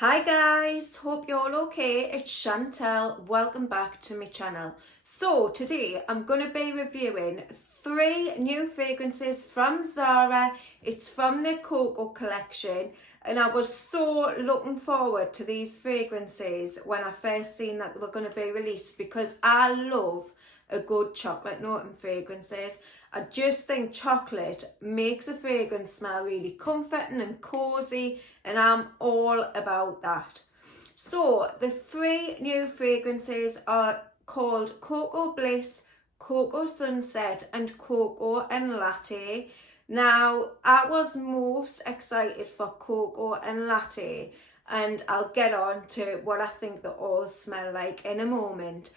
Hi guys, hope you're all okay. It's Chantel. Welcome back to my channel. So today I'm going to be reviewing 3 new fragrances from Zara. It's from the Cocoa Collection and I was so looking forward to these fragrances when I first seen that they were going to be released because I love a good chocolate note in fragrances. I just think chocolate makes a fragrance smell really comforting and cozy, and I'm all about that. So the 3 new fragrances are called Coco Bliss, Coco Sunset and Coco and Latte. Now I was most excited for Coco and Latte, and I'll get on to what I think they all smell like in a moment.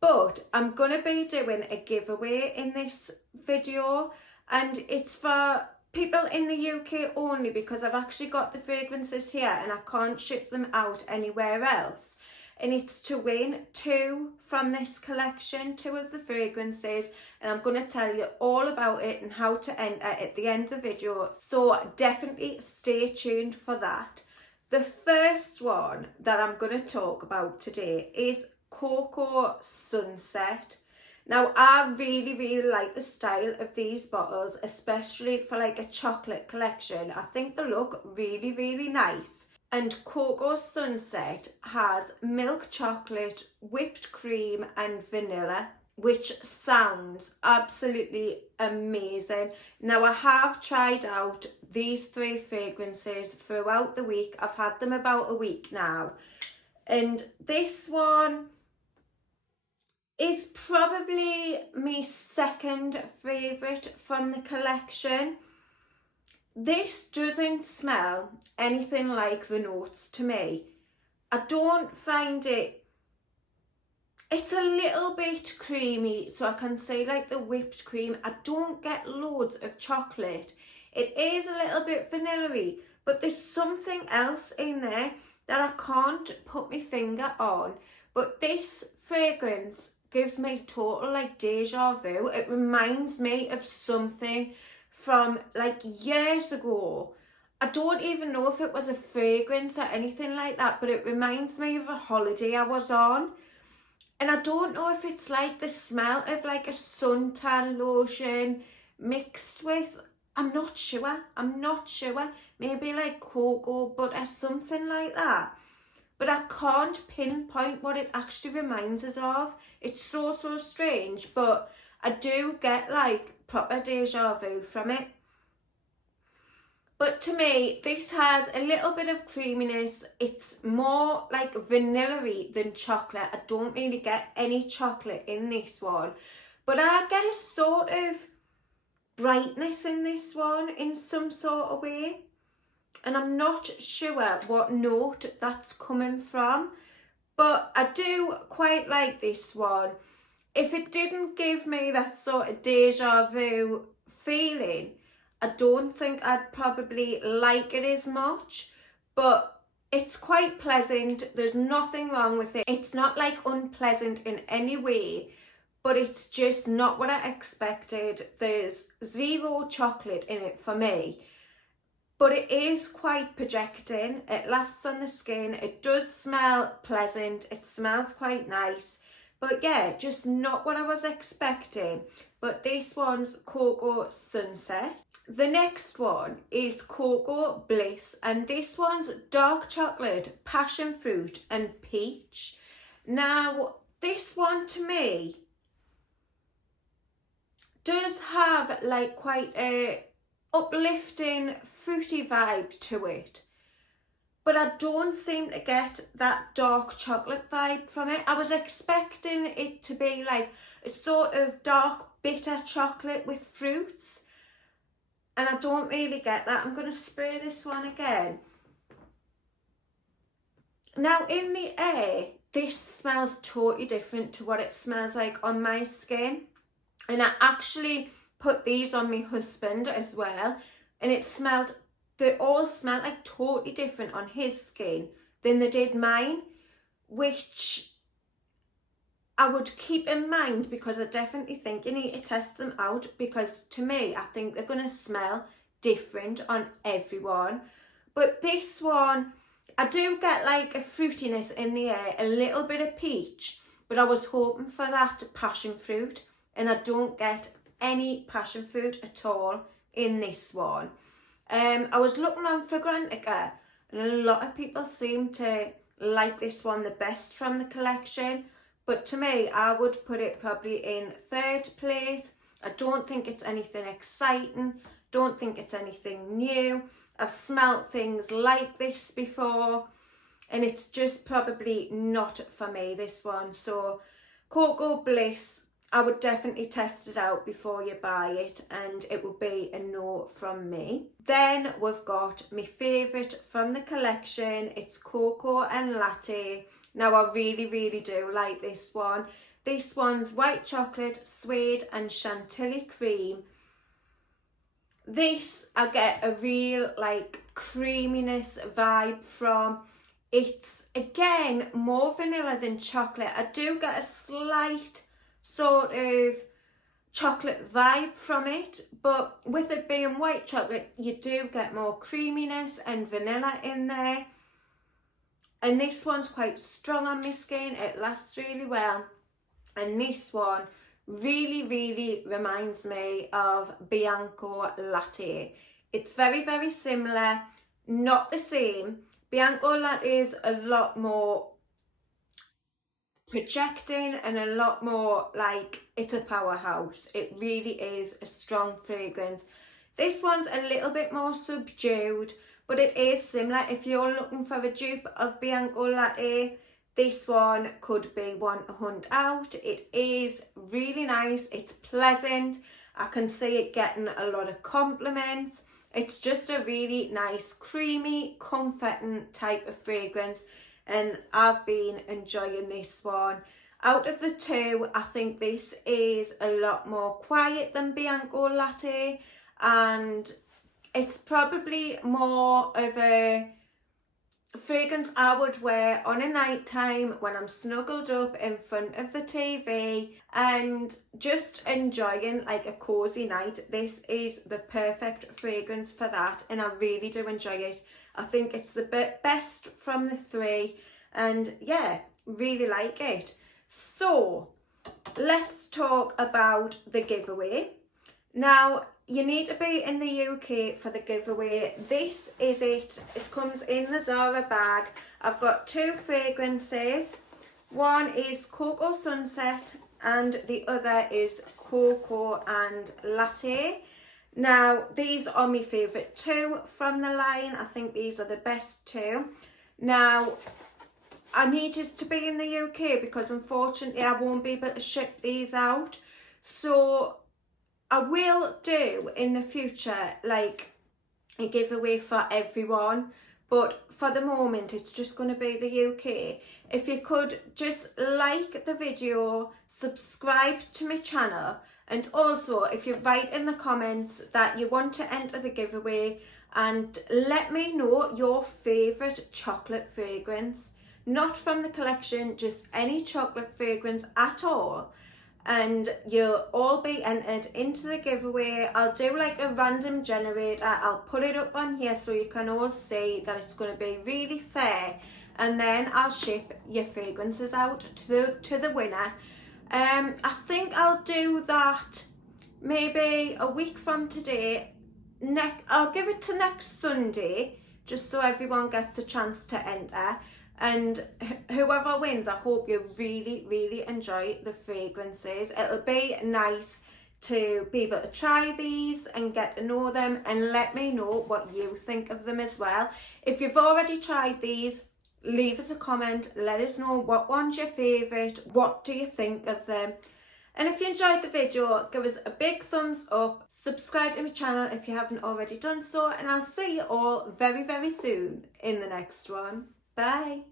But I'm going to be doing a giveaway in this video, and it's for people in the UK only because I've actually got the fragrances here and I can't ship them out anywhere else. And it's to win 2 from this collection, 2 of the fragrances, and I'm going to tell you all about it and how to enter at the end of the video, so definitely stay tuned for that. The first one that I'm going to talk about today is Coco Sunset. Now I really like the style of these bottles, especially for like a chocolate collection. I think they look really nice. And Coco Sunset has milk chocolate, whipped cream and vanilla, which sounds absolutely amazing. Now I have tried out these 3 fragrances throughout the week. I've had them about a week now, and this one is probably my second favourite from the collection. This doesn't smell anything like the notes to me. I don't find it, it's a little bit creamy, so I can say like the whipped cream. I don't get loads of chocolate. It is a little bit vanilla-y, but there's something else in there that I can't put my finger on. But this fragrance gives me total like deja vu. It reminds me of something from like years ago. I don't even know if it was a fragrance or anything like that, but it reminds me of a holiday I was on. And I don't know if it's like the smell of like a suntan lotion mixed with, I'm not sure, maybe like cocoa butter, something like that. But I can't pinpoint what it actually reminds us of. It's so strange, but I do get like proper deja vu from it. But to me, this has a little bit of creaminess. It's more like vanilla-y than chocolate. I don't really get any chocolate in this one, but I get a sort of brightness in this one in some sort of way. And I'm not sure what note that's coming from, but I do quite like this one. If it didn't give me that sort of deja vu feeling, I don't think I'd probably like it as much, but it's quite pleasant. There's nothing wrong with it. It's not like unpleasant in any way, but it's just not what I expected. There's 0 chocolate in it for me. But it is quite projecting. It lasts on the skin. It does smell pleasant. It smells quite nice. But yeah, just not what I was expecting. But this one's Coco Sunset. The next one is Coco Bliss. And this one's dark chocolate, passion fruit and peach. Now, this one to me does have like quite a uplifting fruity vibe to it, but I don't seem to get that dark chocolate vibe from it. I was expecting it to be like a sort of dark bitter chocolate with fruits, and I don't really get that. I'm going to spray this one again. Now in the air, this smells totally different to what it smells like on my skin, and I actually put these on my husband as well, and they all smelled like totally different on his skin than they did mine, which I would keep in mind because I definitely think you need to test them out, because to me I think they're going to smell different on everyone. But this one I do get like a fruitiness in the air, a little bit of peach, but I was hoping for that passion fruit, and I don't get any passion fruit at all in this one. I was looking on Fragrantica, and a lot of people seem to like this one the best from the collection, but to me, I would put it probably in third place. I don't think it's anything exciting, don't think it's anything new. I've smelt things like this before, and it's just probably not for me, this one. So Coco Bliss, I would definitely test it out before you buy it, and it would be a no from me. Then we've got my favourite from the collection. It's Coco and Latte. Now I really do like this one. This one's white chocolate, suede and chantilly cream. This I get a real like creaminess vibe from. It's again more vanilla than chocolate. I do get a slight sort of chocolate vibe from it, but with it being white chocolate, you do get more creaminess and vanilla in there. And this one's quite strong on my skin, it lasts really well. And this one really reminds me of Bianco Latte. It's very similar, not the same. Bianco Latte is a lot more projecting and a lot more like it's a powerhouse. It really is a strong fragrance. This one's a little bit more subdued, but it is similar. If you're looking for a dupe of Bianco Latte, this one could be one to hunt out. It is really nice, it's pleasant. I can see it getting a lot of compliments. It's just a really nice, creamy, comforting type of fragrance, and I've been enjoying this one. Out of the two, I think this is a lot more quiet than Bianco Latte, and it's probably more of a fragrance I would wear on a night time when I'm snuggled up in front of the TV and just enjoying like a cozy night. This is the perfect fragrance for that, and I really do enjoy it. I think it's the best from the three, and yeah, really like it. So let's talk about the giveaway. Now, you need to be in the UK for the giveaway. This is it. It comes in the Zara bag. I've got two fragrances. One is Coco Sunset and the other is Coco and Latte. Now, these are my favourite two from the line. I think these are the best two. Now, I need us to be in the UK because unfortunately I won't be able to ship these out. So I will do in the future like a giveaway for everyone, but for the moment it's just going to be the UK. If you could just like the video, subscribe to my channel, and also if you write in the comments that you want to enter the giveaway, and let me know your favourite chocolate fragrance, not from the collection, just any chocolate fragrance at all, and you'll all be entered into the giveaway. I'll do like a random generator. I'll put it up on here so you can all see that it's going to be really fair, and then I'll ship your fragrances out to the winner. I think I'll do that maybe a week from today. I'll give it to next Sunday just so everyone gets a chance to enter. And whoever wins, I hope you really enjoy the fragrances. It'll be nice to be able to try these and get to know them, and let me know what you think of them as well. If you've already tried these, leave us a comment, let us know what one's your favourite, what do you think of them. And if you enjoyed the video, give us a big thumbs up, subscribe to my channel if you haven't already done so, and I'll see you all very soon in the next one. Bye.